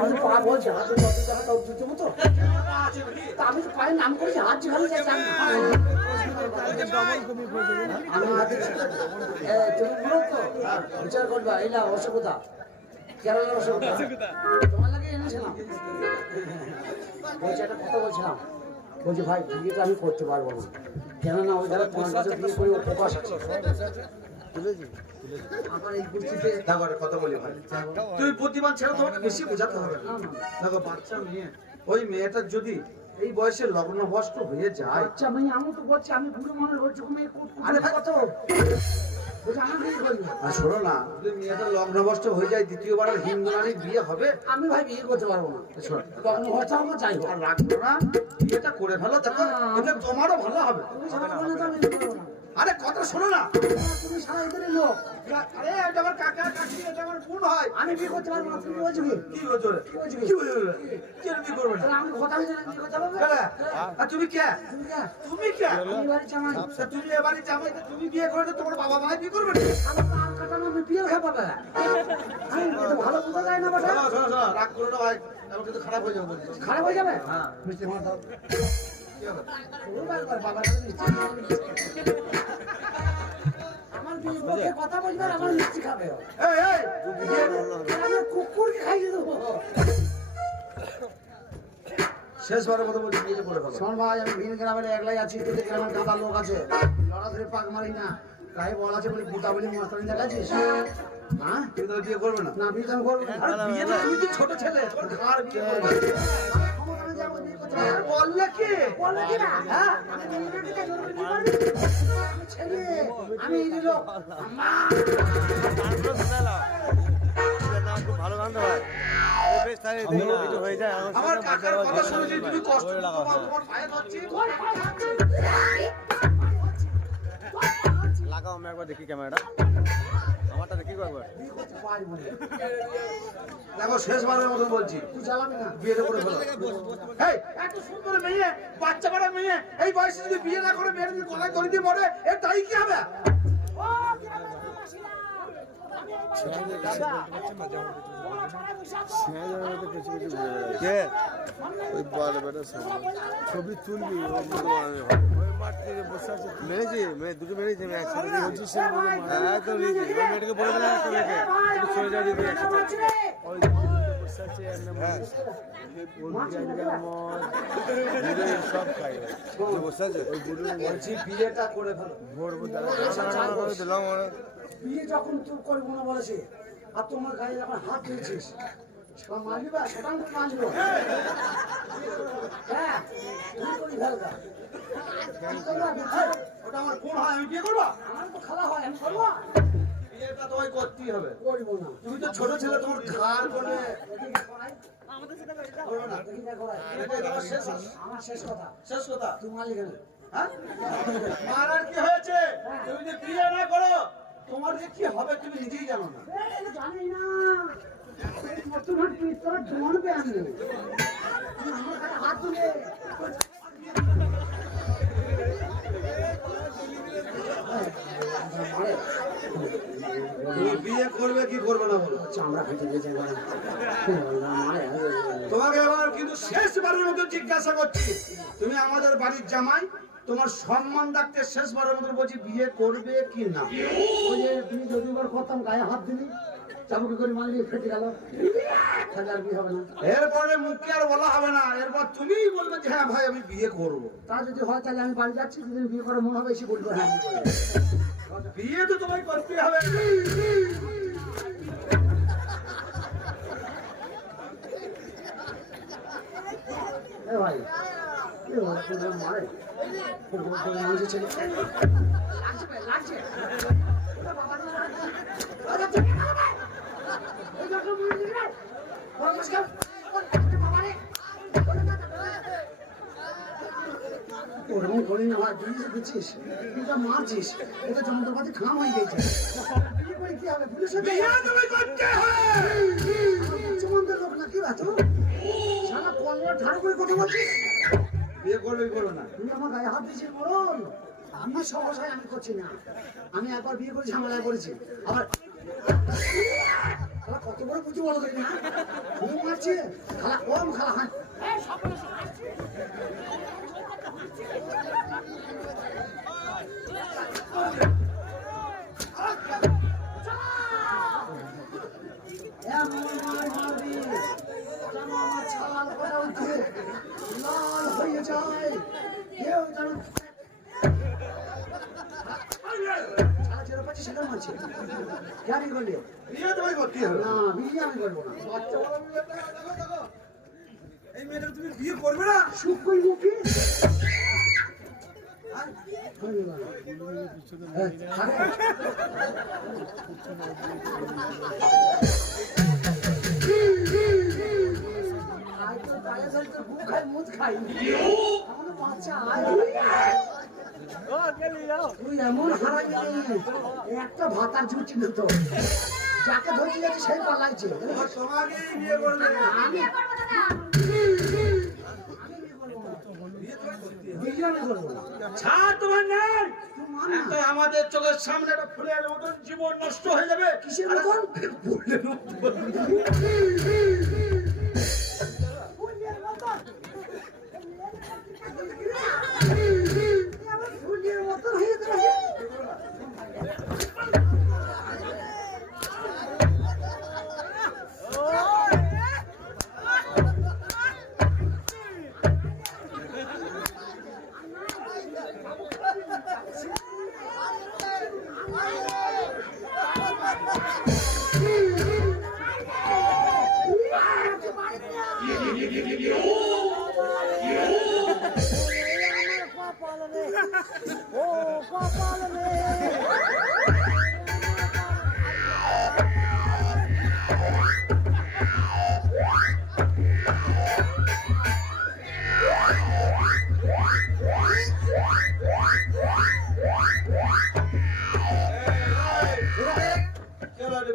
আমি পা বলছি হাতে কত টাকা তাও জুতো মতো আমি তো পায়ের নাম করেছি হাত যেখানে যাই আমি তুমি বলো তো বিচার করবা এই না অসুবিধা কেরালার অসুবিধা তোমার লাগে এনেছিলাম বলছি একটা কথা বলছিলাম বলছি ভাই বিয়েটা আমি করতে পারবো না কেননা ওই যারা 5 বছর বিয়ে করে উপবাস আছে আমার এই পরিস্থিতিতে দেখো কথা বলি ভাই তুই বুদ্ধিমান ছেলে তোমাকে বেশি বোঝাতে হবে না দেখো বাচ্চা মেয়ে ওই মেয়েটার যদি এই বয়সে লগ্নভ্রষ্ট হয়ে যায় আচ্ছা ভাই আমি তো বলছি আমি বুড়ো মানুষ বলছি মেয়ে আরে কত বলছি আমার বিয়ে করবি আর শোনো না যদি মেয়েটা লগ্নভ্রষ্ট হয়ে যায় দ্বিতীয়বার আর হিন্দু নারী বিয়ে হবে আমি ভাই বিয়ে করতে পারবো না শোন তখন হয়তো আমার যাই হোক আর রাখবো না বিয়েটা করে ফেলো দেখো এটা তোমারও ভালো হবে তুমি সারা বলে তো আমি বিয়ে করবো না আরে কথা শোনো না তুমি সারা এদের লোক আরে এটা আমার কাকা কাকি এটা আমার বোন হয় আমি বিয়ে করতে পারবো না তুমি বলছো কি কি বলছো রে কি বলছো রে কি বিয়ে করবে না তাহলে আমি কথা হয়েছে না বিয়ে করতে পারবো আর তুমি কে তুমি কে তুমি কে আমি বাড়ি জামাই তুমি এবারে জামাই তুমি বিয়ে করে তোমার বাবা মা বিয়ে করবে না আমার তো আর কাটানো আমি বিয়ে খাবো না আমি তো ভালো বোঝা যায় না বাবা শোনো শোনো শোনো রাগ করো না ভাই আমার কিন্তু খারাপ হয়ে যাবে বলছি খারাপ হয়ে যাবে হ্যাঁ মিষ্টি মার দাও কি হবে বাবা মিষ্টি আমার বিয়ে করতে কথা বলবে আর আমার মিষ্টি খাবে এই এই আমি কুকুরকে খাইয়ে দেবো শেষবারের মতো বলছি বিয়ে করে ফেলো শোন ভাই আমি ভিন গ্রামের একলাই আছি তোদের গ্রামের গাঁদা লোক আছে লড়াধরে পাক মারি না গায়ে বল আছে বলে গুতা বলে মস্তানি দেখাচ্ছিস হ্যাঁ তুমি তো বিয়ে করবে না না বিয়ে তো আমি করবো না। আরে বিয়ে তো তুমি তো ছোট ছেলে তোর ঘর বিয়ে করবে ক্ষমতা নেই যে আমার বিয়ে করতে পারবো। বললে কি বললে কি না? হ্যাঁ? আমি মেয়েটাকে দেখে জরুরি বিয়ে করবি? আমি ছেলে, আমি এই লোক। আম্মা! ভালো গান হয় বেশ তাহলে একটু হয়ে যায় আমার কাকার কথা শুনে যদি তুমি কষ্ট তোমার পায়ে ধরছি লাগাও আমি একবার দেখি ক্যামেরাটা আমারটা দেখি একবার বিয়ে করতে পারবো না। দেখো শেষবারের মতো বলছি তুই জ্বালাবি না। বিয়েটা করে ফেলো এই এত সুন্দর মেয়ে বাচ্চা বড় মেয়ে এই বয়সে যদি বিয়ে না করে মেয়ের যদি গলায় দড়ি দিয়ে মরে এর তাই কি হবে ও, গ্রামের লোক আসিলা। আমি এই বাড়িতে দাদা, তোমার ছাড়া বিশ্বাস করো? কে ওই বল বেটা ছবি তুলবি মেরেছি মেয়ে দুটো মেরেছি আমি একসাথে দেখেছি হ্যাঁ তো নিয়েছি ওই মেয়েটাকে বলে দিলাম একটা মেয়েকে একটু সরে যাওয়া দিবি একসাথে ওই বসে আছে হ্যাঁ সব খাই বসে আছে ওই বুড়ো বলছি বিয়েটা করে ফেলো ভোর করে দিলাম ওরা বিয়ে যখন তুই করবো না বলেছে আর তোমার গায়ে যখন হাত দিয়েছিস সব মারবি বা সেটাও তো মারবো হ্যাঁ তুমি করি ফেলবা ওটা আমার কোন হয় আমি বিয়ে করবো আমার তো খালা হয় আমি করবো বিয়েটা তোমায় করতেই হবে করবো না তুমি তো ছোট ছেলে তোমার ঘাড় করে করো না দেখি না করাই। এটাই তোমার শেষ আমার শেষ কথা শেষ কথা তুই মালিক না হ্যাঁ মারার কি হয়েছে তুমি যদি বিয়ে না করো তোমার যে কি হবে তুমি নিজেই জানো না জানি না তোমার পিস্তল ধরবে আমি আমার গায়ে হাত তুলে তুমি বিয়ে করবে কি করবে না বলো চামড়া ফেটে গেছে তোমাকে এবার কিন্তু শেষবারের মতো জিজ্ঞাসা করছি তুমি আমাদের বাড়ির জামাই তোমার সম্মান রাখতে শেষবারের মতো বলছি বিয়ে করবে কি না ওই যে তুমি যদি বার করতাম গায়ে হাত দিলি চাবুকি করে মারলি ফেটে গেল তাহলে আর বিয়ে হবে না এরপরে মুখে আর বলা হবে না এরপর তুমিই বলবে যে হ্যাঁ ভাই আমি বিয়ে করবো তা যদি হয় তাহলে আমি বাড়ি যাচ্ছি যদি বিয়ে করে মনে হবে এসে বলবো হ্যাঁ আমি করবো। বিয়ে তো তোমায় করতে হবে এ ভাই এ ভাই তোদের মারে মানুষের ছেলে লাগছে ভাই, লাগছে ওটা বাবা না। ও যাচ্ছে, আরে ভাই! এই দেখো মুড়ি দিবি রে। ও মুশকিল। ওরে বাবা রে। ওরকম করি না ভাই, তুই যে দিচ্ছিস, তুই যা মারছিস, এটা যন্ত্রপাতি খাম হয়ে গেছে। বিয়ে করে কি হবে? পুলিশ হতে বিয়ে তুমি করতে হবে মুখ্যমন্ত্রীর লোক নাকি বাতো? সারা কলরা ঠাড় করে কথা বলছিস? বিয়ে করবে কি করবে না তুমি আমার গায়ে হাত দিয়েছিস মরণ আমার সমস্যায় আমি করছি না আমি একবার বিয়ে করে ঝামেলায় করেছি আবার শালা কত বড় বুঝি বলো দেখি না ঘুম মারছে খালা কম খালা হাঁ আমার ছাল করা উঠে লাল হয়ে যায় কেউ যেন ছালা ছেড়ে পাচ্ছি সেটা মারছে জানি করলে বিয়ে তোমায় করতে হবে না বিয়ে আমি করবো না বাচ্চা এই মেয়েটা তুমি বিয়ে করবে না শুকুই মুখি একটা ভাতার জুটি না তো যাকে ধরতে যাচ্ছে সেই পালাইছে তোমাকেই বিয়ে করবে ছাড় তোমার নাই একটা আমাদের চোখের সামনে একটা ফুলের মতন জীবন নষ্ট হয়ে যাবে কিসের মতন ফুলের মতন ফুলের মতন হয়ে যাবে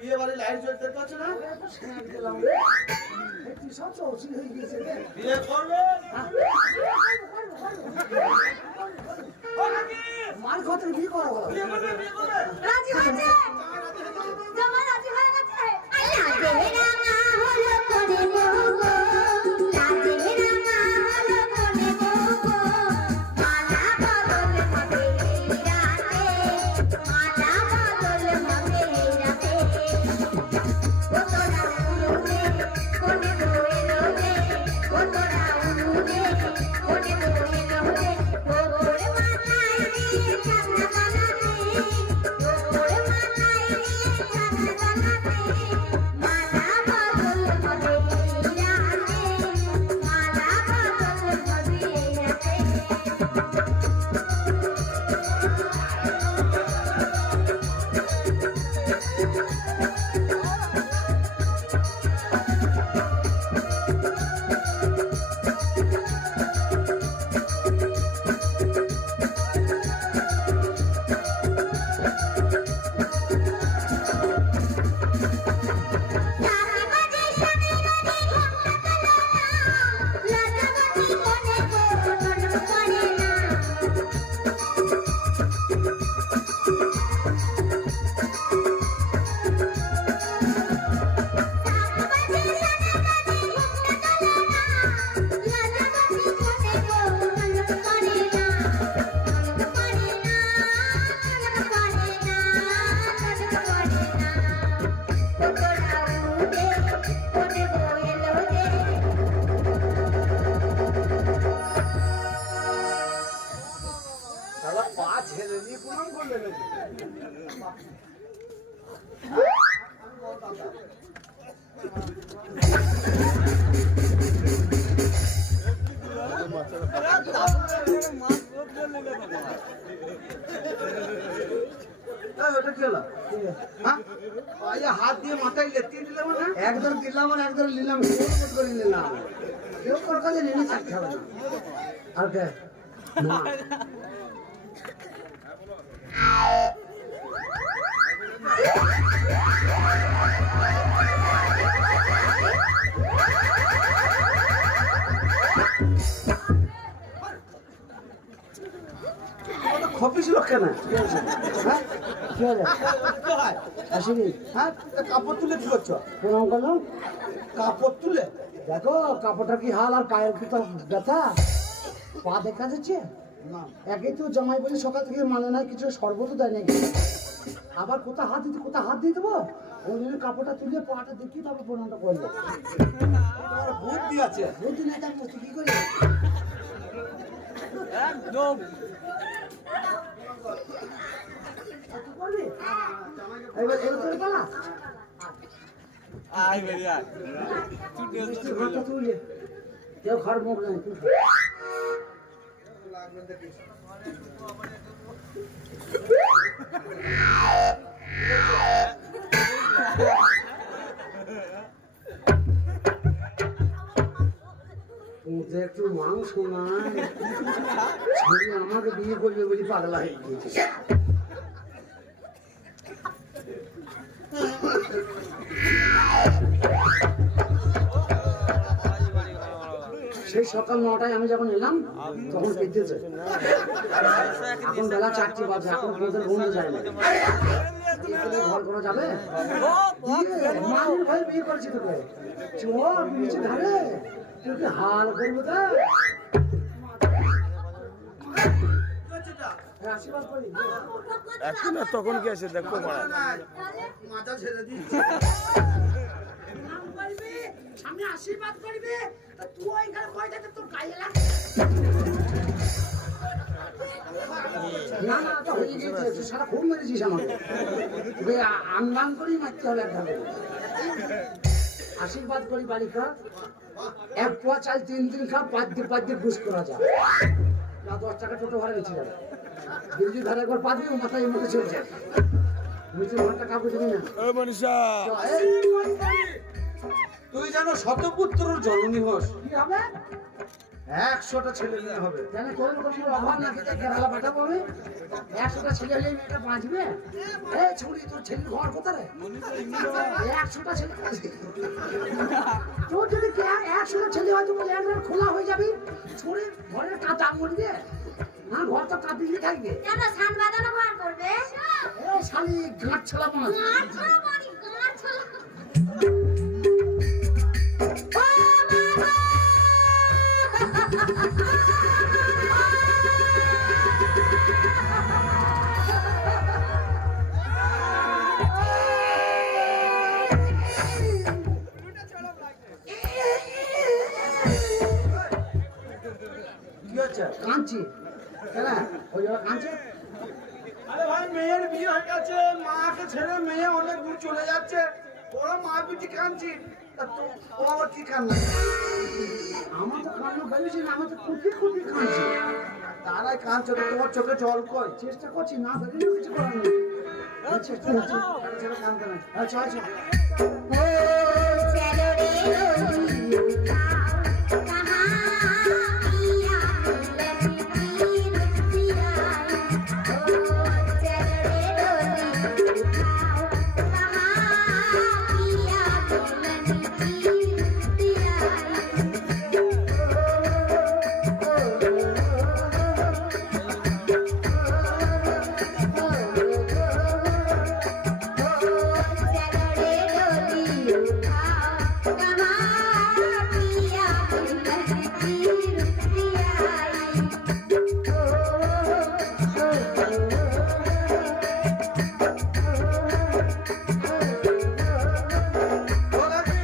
বিয়ে বাড়ি লাইট জ্বলতে পারছো না বিয়ে করবে মার কথা বিয়ে করা বলো রাজি হয়েছে জামাই রাজি হয়ে গেছে রাজি রাঙা হলো কোনে মোগো রাজি রাঙা হলো কোনে মোগো মালা বদল হবে রাতে মালা বদল হবে রাতে ওতরা উড়ে কোনে দোয়েলো রে ওতরা উড়ে কোনে দোয়েলো রে ওরে মাথায় দিয়ে চাঁদা বানাতে ওরে মাথায় দিয়ে চাঁদা বানাতে মালা বদল হবে রাতে মালা বদল হবে রাতে রাতে বাজে সামনে নদী ঘন্টা কালো না লাজাবাতি কোনে গো টনক করে না রাতে বাজে সামনে নদী ঘন্টা কালো না লাজাবাতি কোনে গো টনক করে না টনক করে না টনক করে না টনক করে না ওতরা উড়ে কোনে দোয়েলো রে সারা পা ছেড়ে দিয়ে প্রণাম করলে নাকি ওটা কি হলো হ্যাঁ হাত দিয়ে মাথায় লেতিয়ে দিলে মানে একদম দিলাম আর একদম নিলাম কোট করে নিলাম কেউ তোর কাছে নিয়ে থাকতে হবে না আর কে না খপিস লোক কেন হ্যাঁ কি হলো কি হয় আসিনি হ্যাঁ কাপড় তুলে কি করছো প্রণাম করলাম কাপড় তুলে দেখো কাপড়টা কি হাল আর পায়ের কি তো ব্যথা, পা দেখা যাচ্ছে না একে তো জামাই বলি সকাল থেকে মানে নাই কিছু শরবতও দেয় নাকি, আবার কোথা হাত দিয়ে দেবো, ওই জন্য কাপড়টা তুলে পাটা দেখি তারপর প্রণামটা করবো। তোমার বুদ্ধি আছে বুদ্ধি নাই জানতো তুই কি করে একদম কি করবি? এবার তোর পালা আয় বেরিয়ে আয় তুই মিষ্টি ঘরটা তুলে কেউ ঘর মুখ নাই তুই মুখে একটু মাংস নাই, ছেলে আমাকে বিয়ে করবে বলি পাগলা হয়ে গিয়েছে। সেই সকাল 9টায় আমি যখন এলাম তখন পেতেছে, এখন বেলা 4টে বাজে, এখন তোদের ঘুমতে যায় না, ঘর করা যাবে? মামুর ভাই বিয়ে করেছি তোকে, চোখ নিচে ধারে তোকে হাল করবো তা আশীর্বাদ করি। এখন আর তখন কি আছে দেখো মারা মাথা ছেড়ে দিচ্ছি আমি আশীর্বাদ করবে তুই ওইখানে কয়টাতে তোর গায়ে লাগ না না তো হয়ে গেছে, সারা খুব মেরেছিস আমাকে, তুই আনবান করেই মারতে হবে একটা করে। আশীর্বাদ করি বালিকা, 1 পোয়া চাল 3 দিন খা, 5 দিন ঘুষ করা যায় না, 10 টাকা টোটো ভাড়া বেঁচে যাবে, বিরজি ধারে একবার পা দিও মাথায় মধ্যে চলে যায়, বুঝতে ঘরটা কাউকে দিবি না। ও মনীষা তুই যেন শতপুত্রর জননী হোস, কি হবে 100টা ছেলে নিয়ে হবে। কেন তোর কোনো অভাব নাকি যে কেরালা পাঠাবো আমি, 100টা ছেলে হলে মেয়েটা বাঁচবে? এই ছুরি তোর ছেলের ঘর কোথায় রে? 100টা ছেলে তোর যদি 100টা ছেলে হয় তো বলে একবার খোলা হয়ে যাবি, ছুরি ঘরের কাঁচা মরবে না, ঘর তো কাঁপিয়ে থাকবে। কেন সান বাঁধানো ঘর করবে? এই শালি গাঁট ছেলা মাছ গাছ ছড়া বাড়ি, গাছ ছড়া। ও মা কি হচ্ছে? কাঁদছি কেন ওই জন্য কাঁদছে? আরে ভাই মেয়ের বিয়ে হয়ে গেছে, মাকে ছেড়ে মেয়ে অনেক দূর চলে যাচ্ছে, ওরা মা পিটি কাঁদছি, তা ও আবার কি কান্না? আমার তো কান্না বেরিয়েছে না, আমি তো কুটি কাঁদছি, তারাই কাঁদছে তো, তোমার চোখে জল কই? চেষ্টা করছি না বেরিয়েও কিছু করার নেই, আমি চেষ্টা করছি ছেড়ে কাঁদতে নাই। আচ্ছা আচ্ছা ओ चलो रे डोलियो कहाँ पिया मिलन की रुसिया। ओ चलो रे डोलियो कहाँ पिया मिलन की ও কাকি,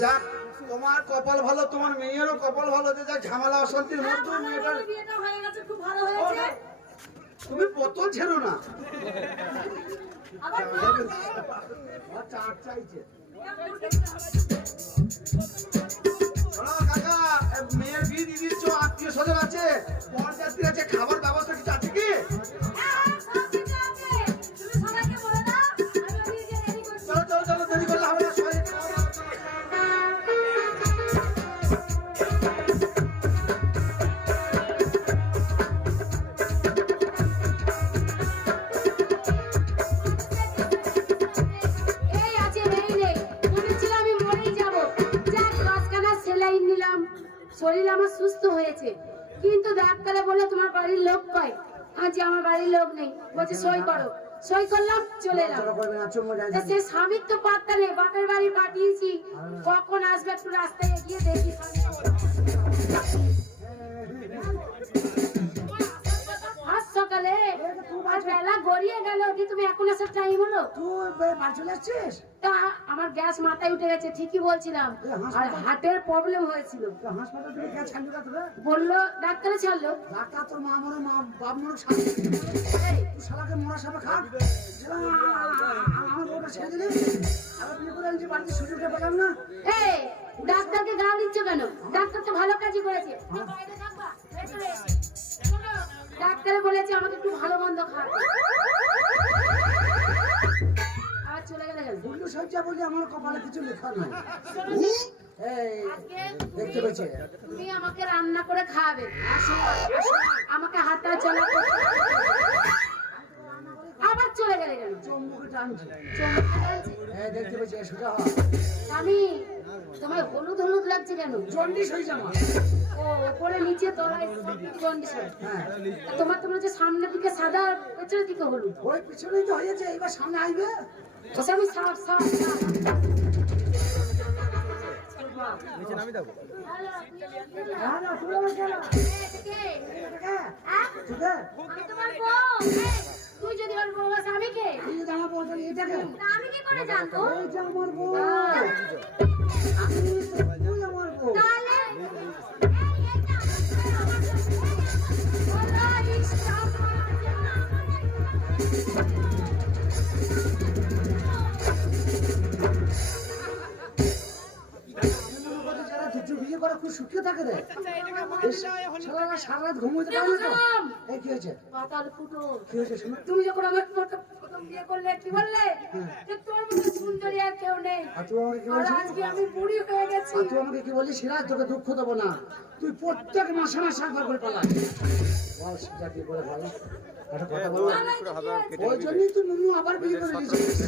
যাক তোমার কপাল ভালো, তোমার মেয়েরও কপাল ভালো, যে যাক ঝামেলা অশান্তির মধ্যে মেয়েটার বিয়েটা হয়ে গেছে, খুব ভালো হয়েছে। তুমি বোতল ছেড়ো না। আবার চাট চাইছে শোনো কাকা, মেয়ের বিয়ে দিয়ে দিচ্ছ, আত্মীয় স্বজন আছে, বরযাত্রী আছে, খাবার ব্যবস্থা কিছু আছে কি? তুমি সবাইকে বলে দাও, আমি ওদিকে রেডি করছি। চলো চলো চলো, দেরি করলে হবে না, সবাই এই আছে এই নেই, মনে ছিল আমি মরেই যাব। যাক 10খানা সেলাইন নিলাম, শরীর আমার সুস্থ হয়েছে। কিন্তু ডাক্তারে বললো তোমার বাড়ির লোক কয়। আজ আমার বাড়ির লোক নেই, বলছে সই করো। সই করলাম চলে এলাম। চলো করবে না, চুম্বো যায় তা সে স্বামীর তো পাত্তা নেই, বাপের বাড়ি পাঠিয়েছি, কখন আসবে একটু রাস্তায় গিয়ে দেখি। আজ সকালে আর বেলা গড়িয়ে গেল, কি তুমি এখন আসার টাইম হলো? তুই বাড়ি চলে আসছিস? তা আমার গ্যাস মাথায় উঠে গেছে, ঠিকই বলছিলাম, আর হার্টের প্রবলেম হয়েছিল। তো হাসপাতাল থেকে গ্যাস ছাড়লি না তোরা? বললো ডাক্তারে ছাড়লো। ডাক্তার তোর মা মরে, মা বাপ মরে, তুই শালাকে মরা সাপে খা। আমার বউটা ছেড়ে দিলি, আবার বিয়ে করে আনছি, বাড়িতে সুযোগটা পেলাম না। এই ডাক্তারকে গাল দিচ্ছ কেন? ডাক্তার তো ভালো কাজই করেছে। বাইরে থাকবা, ভেতরে। শোনো, ডাক্তারে বলেছে আমাকে একটু ভালো মন্দ খাওয়াতে। আর চলে গেলে গেল। বন্ধু সজ্জা বলি আমার কপালে কিছু লেখা নাই। এই আজকে দেখতে পেয়েছে, তুমি আমাকে রান্না করে খাওয়াবে, আমাকে হাঁটা চলা করতে হবে। আবার চলে গেলে গেল। চম্বুকে টানছে। চমকে গেছে। এই দেখতে পেয়েছে, সোজা হ। স্বামী, তোমার হলুদ হলুদ লাগছে কেন? জন্ডিস হয়েছে আমার। ও ওপরে নিচে তলায় সব জন্ডিস হয়। হ্যাঁ, তোমার তো মনে হচ্ছে সামনের দিকে সাদা, পেছনের দিকে হলুদ। ওই পিছনেই তো হয়েছে, এবার সামনে আসবে। ও স্বামী সাপ সাপ সাপ। নিচে নামি দাও। হ্যাঁ না, তুই আমার কেন? ঠিক আছে? আমি তোমার বউ। তুই যদি আমার বউ আস, আমি কে? এই যে আমার বউ, তাহলে এটাকে? আমি কি করে জানবো? এই যে আমার বউ। তুই আমার বউ। তাহলে যারা দুটো বিয়ে করে খুব সুখে থাকে রে। সারা রাত ঘুমোতে পারে না তো। এই কি হয়েছে? পাতাল ফুটো। কি হয়েছে শুনো? তুমি যখন আমার প্রথম বিয়ে করলে কি বললে? যে তোর মতো সুন্দরী আর কেউ নেই। আর তুই আমাকে কি আর বলছিস? আজকে আমি বুড়ি হয়ে গেছি। আর তুই আমাকে কি বলছিস? সিরাজ, তোকে দুঃখ দেবো না। তুই প্রত্যেক মাসে মাসে একবার করে পালাস। বল সেটা কি করে ভালো? একটা কথা বল। পুরো হাত কেটে ওই জন্যই তুই নুনু আবার বিয়ে করে দিয়েছিস।